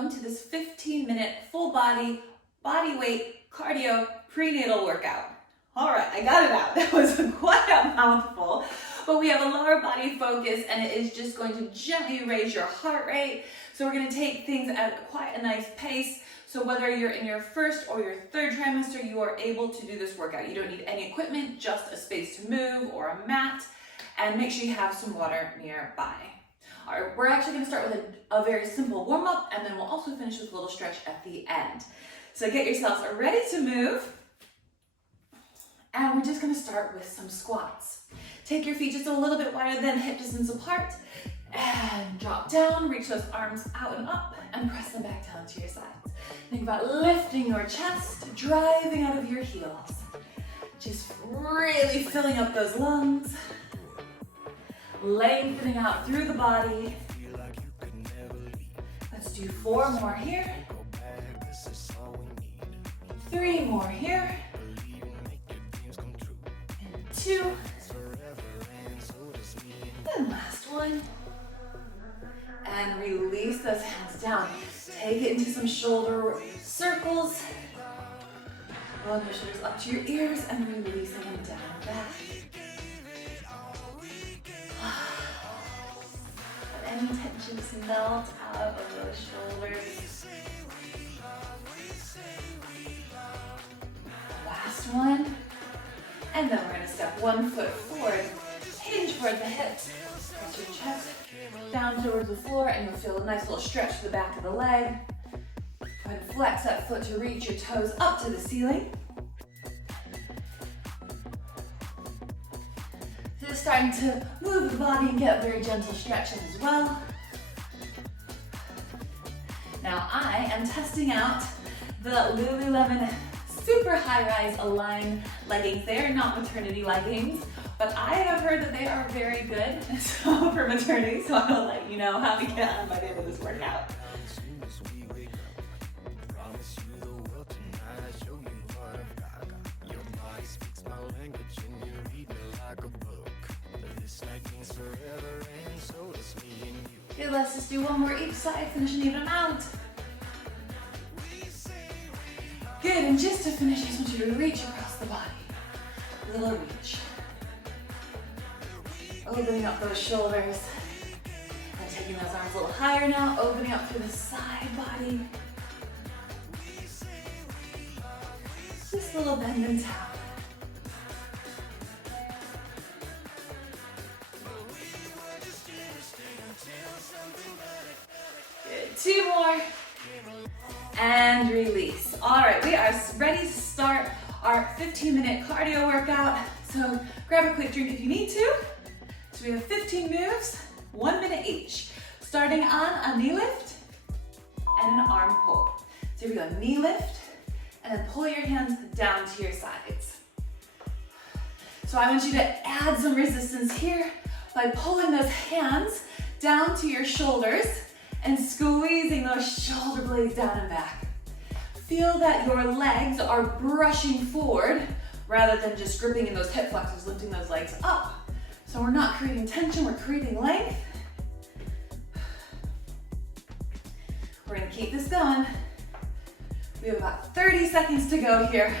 welcome to this 15-minute full body weight cardio prenatal workout. All right, I got it out. That was quite a mouthful, but we have a lower body focus and it is just going to gently raise your heart rate. So we're going to take things at quite a nice pace. So whether you're in your first or your third trimester, you are able to do this workout. You don't need any equipment, just a space to move or a mat, and make sure you have some water nearby. All right, we're actually going to start with a very simple warm-up, and then we'll also finish with a little stretch at the end. So get yourselves ready to move, and we're just going to start with some squats. Take your feet just a little bit wider than hip distance apart, and drop down, reach those arms out and up, and press them back down to your sides. Think about lifting your chest, driving out of your heels. Just really filling up those lungs, lengthening out through the body. Let's do 4 more here. 3 more here. And 2. And last one. And release those hands down. Take it into some shoulder circles. Rolling the shoulders up to your ears and releasing them down and back. Let any tension just melt out of those shoulders. Last one. And then we're going to step 1 foot forward. Hinge toward the hips. Press your chest down towards the floor, and you'll feel a nice little stretch to the back of the leg. Go ahead and flex that foot to reach your toes up to the ceiling. So just starting to move the body and get a very gentle stretch in as well. Now I am testing out the Lululemon super high-rise Align leggings. They are not maternity leggings, but I have heard that they are very good for maternity, so I'll let you know how to get on by the end of this workout. Okay, let's just do 1 more each side, finish an even amount. Good, and just to finish, I just want you to reach across the body. Little reach. Opening up those shoulders. And taking those arms a little higher now, opening up through the side body. Just a little bend and tap. Good, 2 more. And release. All right, we are ready to start our 15-minute cardio workout. So grab a quick drink if you need to. So we have 15 moves, 1 minute each. Starting on a knee lift and an arm pull. So here we go, knee lift, and then pull your hands down to your sides. So I want you to add some resistance here by pulling those hands down to your shoulders and squeezing those shoulder blades down and back. Feel that your legs are brushing forward rather than just gripping in those hip flexors, lifting those legs up. So we're not creating tension, we're creating length. We're gonna keep this going. We have about 30 seconds to go here.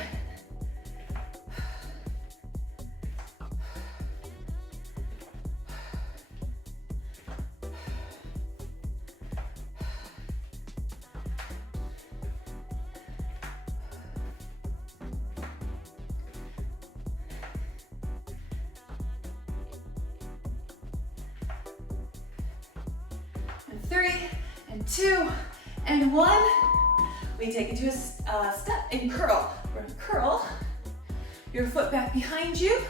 And 3, and 2, and 1. We take it to a step and curl. We're gonna curl your foot back behind you,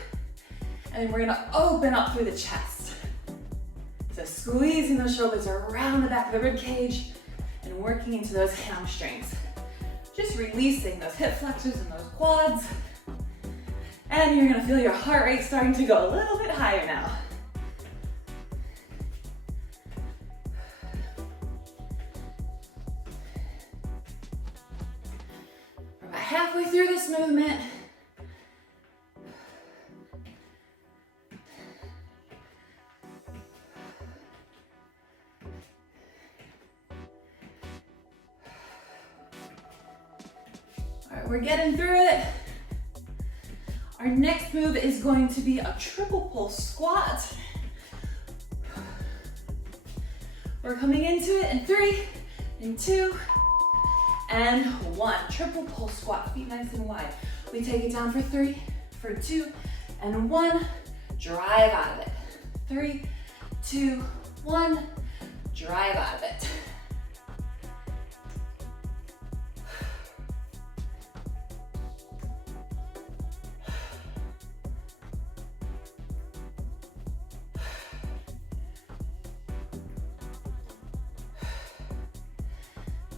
and then we're gonna open up through the chest. So squeezing those shoulders around the back of the rib cage and working into those hamstrings. Just releasing those hip flexors and those quads. And you're gonna feel your heart rate starting to go a little bit higher now. Halfway through this movement. All right, we're getting through it. Our next move is going to be a triple pulse squat. We're coming into it in 3, and 2, and 1. Triple pulse squat, feet nice and wide. We take it down for 3, for 2, and 1. Drive out of it. 3, 2, 1. Drive out of it.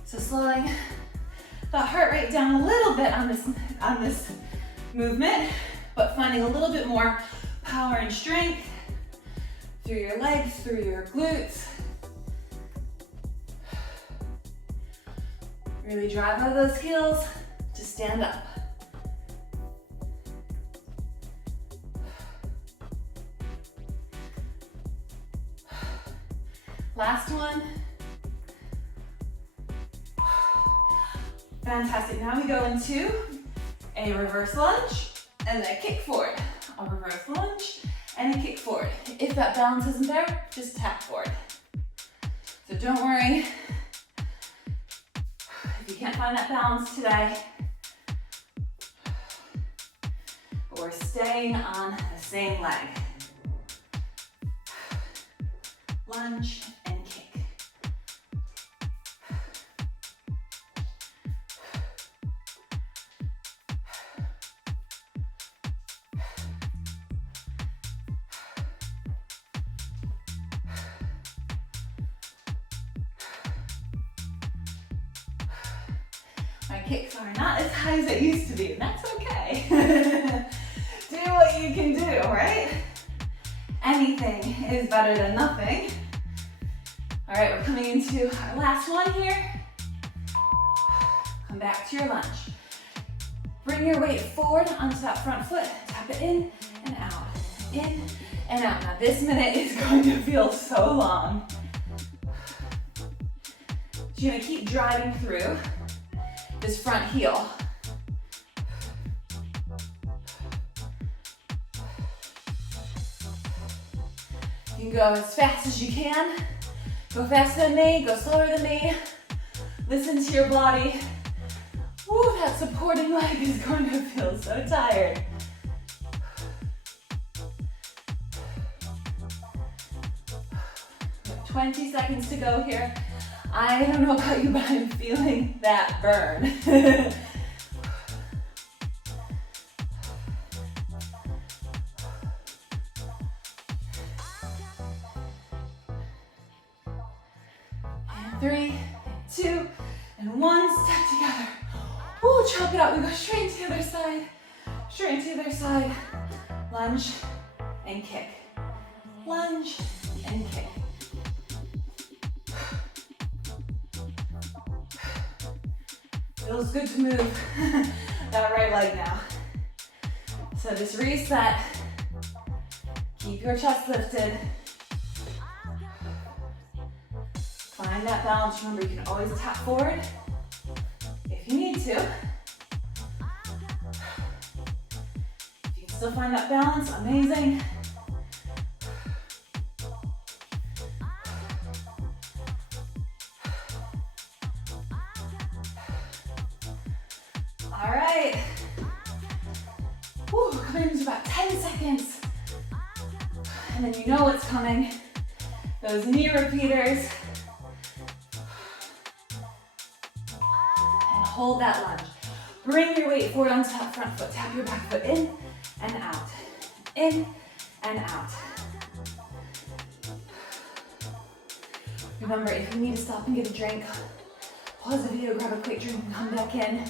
So slowing the heart rate down a little bit on this movement, but finding a little bit more power and strength through your legs, through your glutes. Really drive out of those heels to stand up. Last one. Fantastic. Now we go into a reverse lunge and a kick forward. A reverse lunge and a kick forward. If that balance isn't there, just tap forward. So don't worry if you can't find that balance today. But we're staying on the same leg. Lunge and kick. My kicks are not as high as they used to be, and that's okay. Do what you can do, right? Anything is better than nothing. All right, we're coming into our last one here. Come back to your lunge. Bring your weight forward onto that front foot. Tap it in and out, in and out. Now this minute is going to feel so long. So you're gonna keep driving through this front heel. You can go as fast as you can. Go faster than me, go slower than me. Listen to your body. Woo, that supporting leg is going to feel so tired. We have 20 seconds to go here. I don't know about you, but I'm feeling that burn. And 3, 2, and 1. Step together. Ooh, chop it out. We go straight to the other side. Straight to the other side. Lunge and kick. Lunge and kick. Feels good to move that right leg now. So just reset. Keep your chest lifted. Find that balance. Remember, you can always tap forward if you need to. If you can still find that balance, amazing. All right. Woo, coming into about 10 seconds. And then you know what's coming. Those knee repeaters. And hold that lunge. Bring your weight forward onto that front foot. Tap your back foot in and out. In and out. Remember, if you need to stop and get a drink, pause the video, grab a quick drink, and come back in.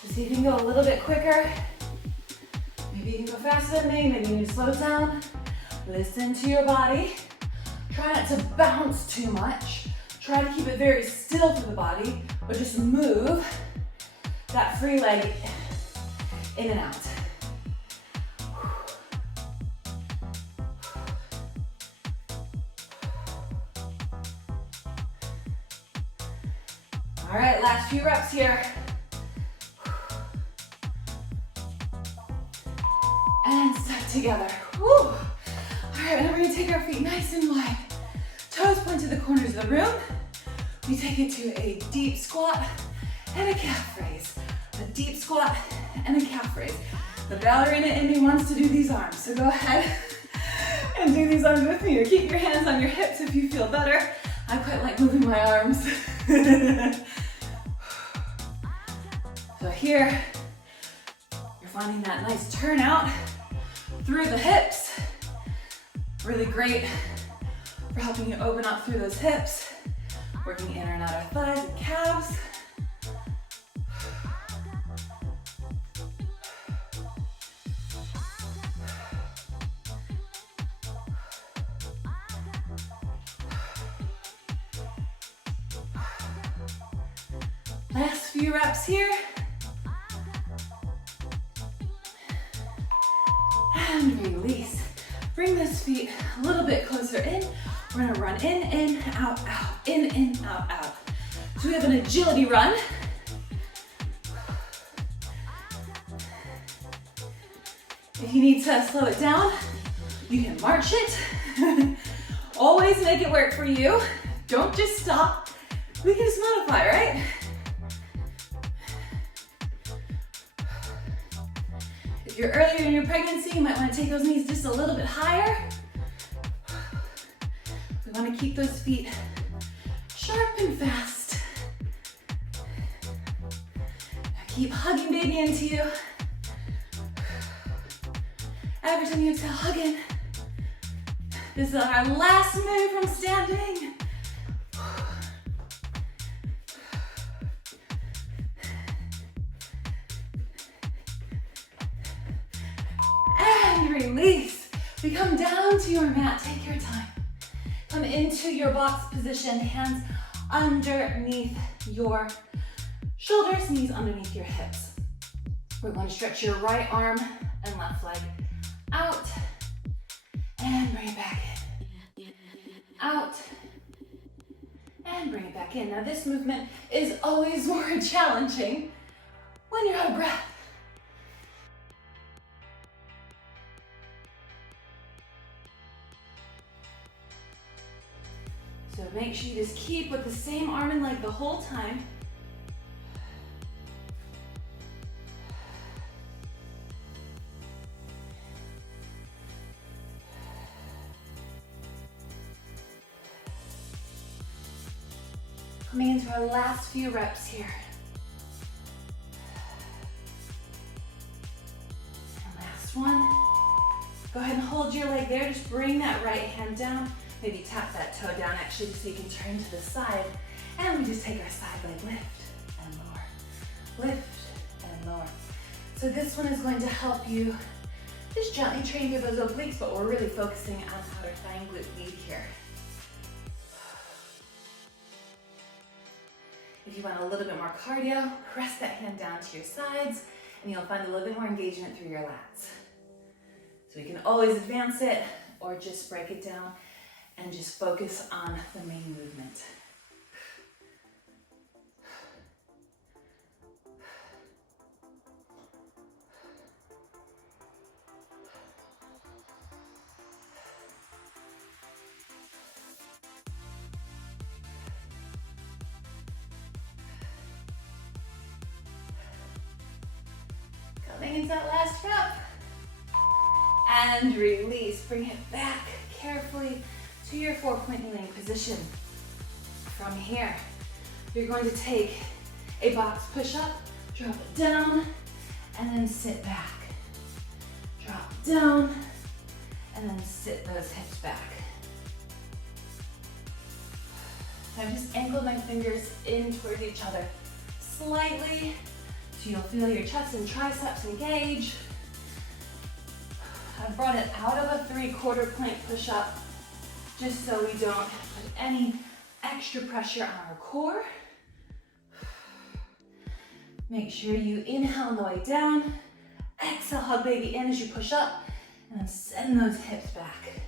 So see if you can go a little bit quicker. Maybe you can go faster than me, maybe you need to slow down. Listen to your body. Try not to bounce too much. Try to keep it very still for the body, but just move that free leg in and out. All right, last few reps here. And step together. Woo. All right, now we're gonna take our feet nice and wide. Toes point to the corners of the room. We take it to a deep squat and a calf raise. A deep squat and a calf raise. The ballerina in me wants to do these arms, so go ahead and do these arms with me, or keep your hands on your hips if you feel better. I quite like moving my arms. So here, you're finding that nice turnout through the hips. Really great for helping you open up through those hips, working inner and outer thighs and calves. Last few reps here. And release. Bring those feet a little bit closer in. We're gonna run in, out, out, in, out, out. So we have an agility run. If you need to slow it down, you can march it. Always make it work for you. Don't just stop. We can just modify, right? If you're earlier in your pregnancy, you might want to take those knees just a little bit higher. We want to keep those feet sharp and fast. Now keep hugging baby into you. Every time you exhale, hug in. This is our last move from standing. And release. We come down to your mat. Take your time. Come into your box position. Hands underneath your shoulders, knees underneath your hips. We're going to stretch your right arm and left leg out. And bring it back in. Out. And bring it back in. Now this movement is always more challenging when you're out of breath. So make sure you just keep with the same arm and leg the whole time. Coming into our last few reps here. And last one. Go ahead and hold your leg there. Just bring that right hand down. Maybe tap that toe down actually so you can turn to the side. And we just take our side leg lift and lower. Lift and lower. So this one is going to help you just gently train through those obliques, but we're really focusing on outer thigh and glute lead here. If you want a little bit more cardio, press that hand down to your sides and you'll find a little bit more engagement through your lats. So you can always advance it or just break it down and just focus on the main movement. Coming into that last rep. And release. Bring it back carefully to your four-point kneeling position. From here, you're going to take a box push-up, drop it down, and then sit back. Drop down, and then sit those hips back. I've just angled my fingers in towards each other slightly, so you'll feel your chest and triceps engage. I've brought it out of a 3/4 plank push-up, just so we don't put any extra pressure on our core. Make sure you inhale on the way down, exhale, hug baby in as you push up, and then send those hips back.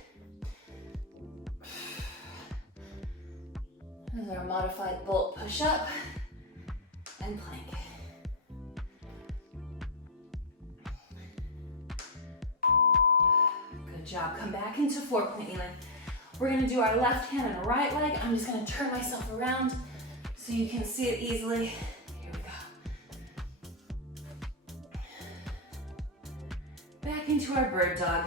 This is our modified bolt push-up. and plank. Good job. Come back into four-point kneeling. We're gonna do our left hand and right leg. I'm just gonna turn myself around so you can see it easily. Here we go. Back into our bird dog.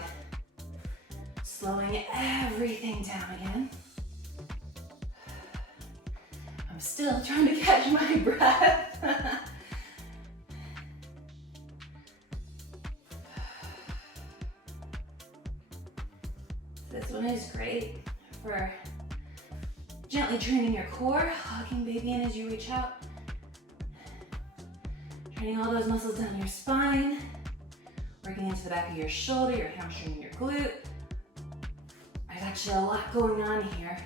Slowing everything down again. I'm still trying to catch my breath. This one is great for gently training your core, hugging baby in as you reach out. Training all those muscles down your spine, working into the back of your shoulder, your hamstring, and your glute. There's actually a lot going on here.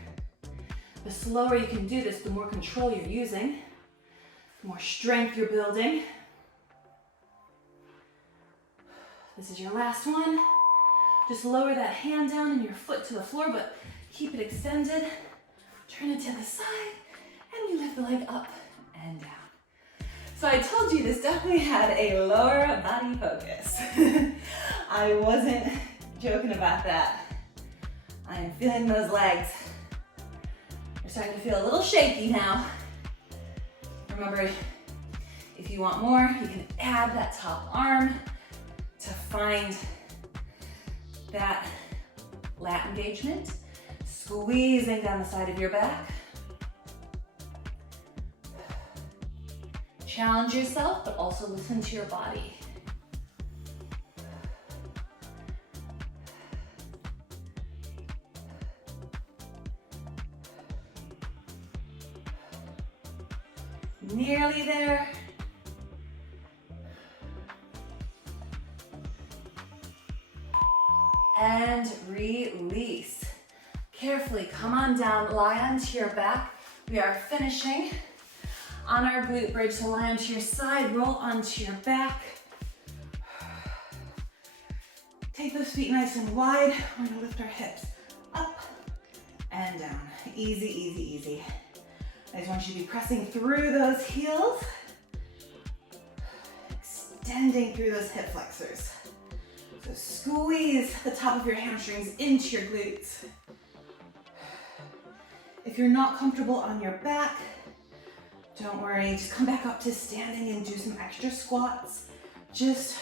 The slower you can do this, the more control you're using, the more strength you're building. This is your last one. Just lower that hand down and your foot to the floor, but keep it extended. Turn it to the side, and you lift the leg up and down. So I told you this definitely had a lower body focus. I wasn't joking about that. I am feeling those legs. They're starting to feel a little shaky now. Remember, if you want more, you can add that top arm to find that lat engagement, squeezing down the side of your back. Challenge yourself, but also listen to your body. Nearly there. And release. Carefully come on down, lie onto your back. We are finishing on our glute bridge, so lie onto your side, roll onto your back. Take those feet nice and wide. We're gonna lift our hips up and down. Easy, easy, easy. I just want you to be pressing through those heels, extending through those hip flexors. So squeeze the top of your hamstrings into your glutes. If you're not comfortable on your back, don't worry, just come back up to standing and do some extra squats. Just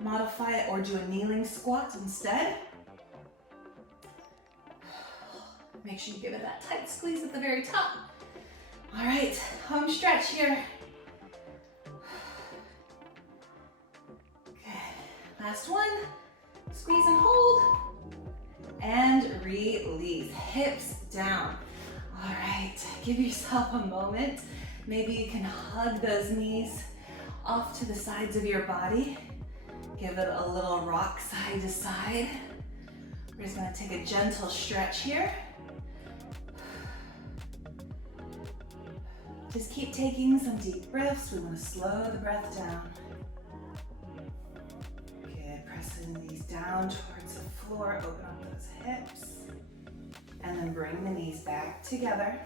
modify it or do a kneeling squat instead. Make sure you give it that tight squeeze at the very top. All right, home stretch here. Okay, last one. Squeeze and hold. And release, hips down. All right, give yourself a moment. Maybe you can hug those knees off to the sides of your body. Give it a little rock side to side. We're just gonna take a gentle stretch here. Just keep taking some deep breaths. We want to slow the breath down. Good, pressing these down towards the floor. Open up those hips. And then bring the knees back together.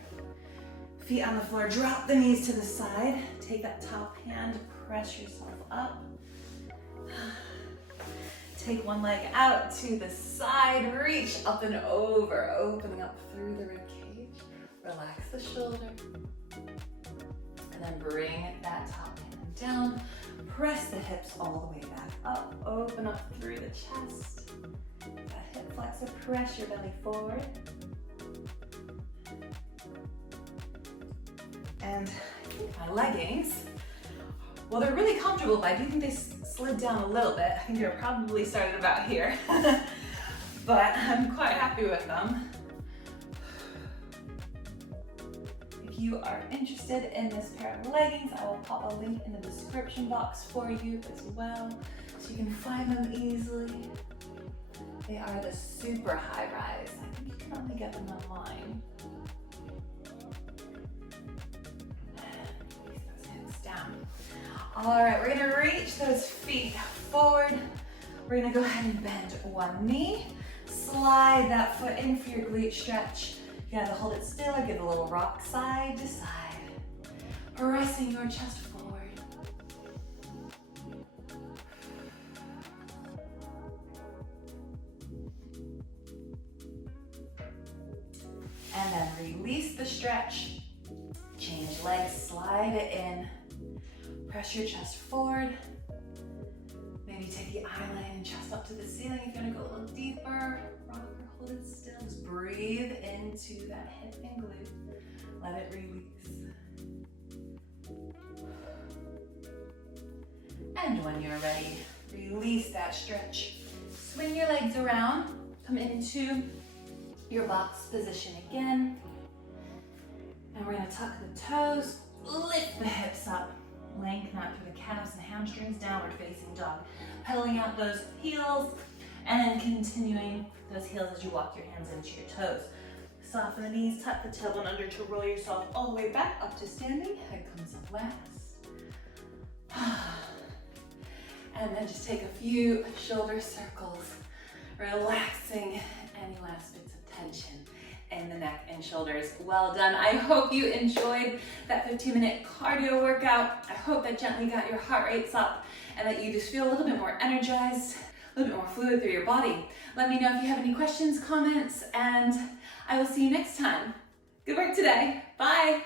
Feet on the floor, drop the knees to the side. Take that top hand, press yourself up. Take one leg out to the side, reach up and over, opening up through the ribcage. Relax the shoulder. And then bring that top hand down. Press the hips all the way back up. Open up through the chest. That hip flexor, press your belly forward. And my leggings, well, they're really comfortable, but I do think they slid down a little bit. I think they were probably started about here, but I'm quite happy with them. If you are interested in this pair of leggings, I will pop a link in the description box for you as well, so you can find them easily. They are the super high rise. I think you can only get them online. All right, we're gonna reach those feet forward. We're gonna go ahead and bend one knee. Slide that foot in for your glute stretch. You gotta hold it still or give a little rock side to side. pressing your chest forward. And then release the stretch. Change legs, slide it in. Press your chest forward. Maybe take the eye line and chest up to the ceiling if you want to go a little deeper. Rock or hold it still. Just breathe into that hip and glute. Let it release. And when you're ready, release that stretch. Swing your legs around. Come into your box position again. And we're going to tuck the toes, lift the hips up, lengthen out through the calves and hamstrings, downward facing dog. Pedaling out those heels and continuing those heels as you walk your hands into your toes. Soften the knees, tuck the tailbone under to roll yourself all the way back up to standing. Head comes up last. And then just take a few shoulder circles, relaxing any last bits of tension in the neck and shoulders. Well done. I hope you enjoyed that 15-minute cardio workout. I hope that gently got your heart rates up and that you just feel a little bit more energized, a little bit more fluid through your body. Let me know if you have any questions, comments, and I will see you next time. Good work today. Bye.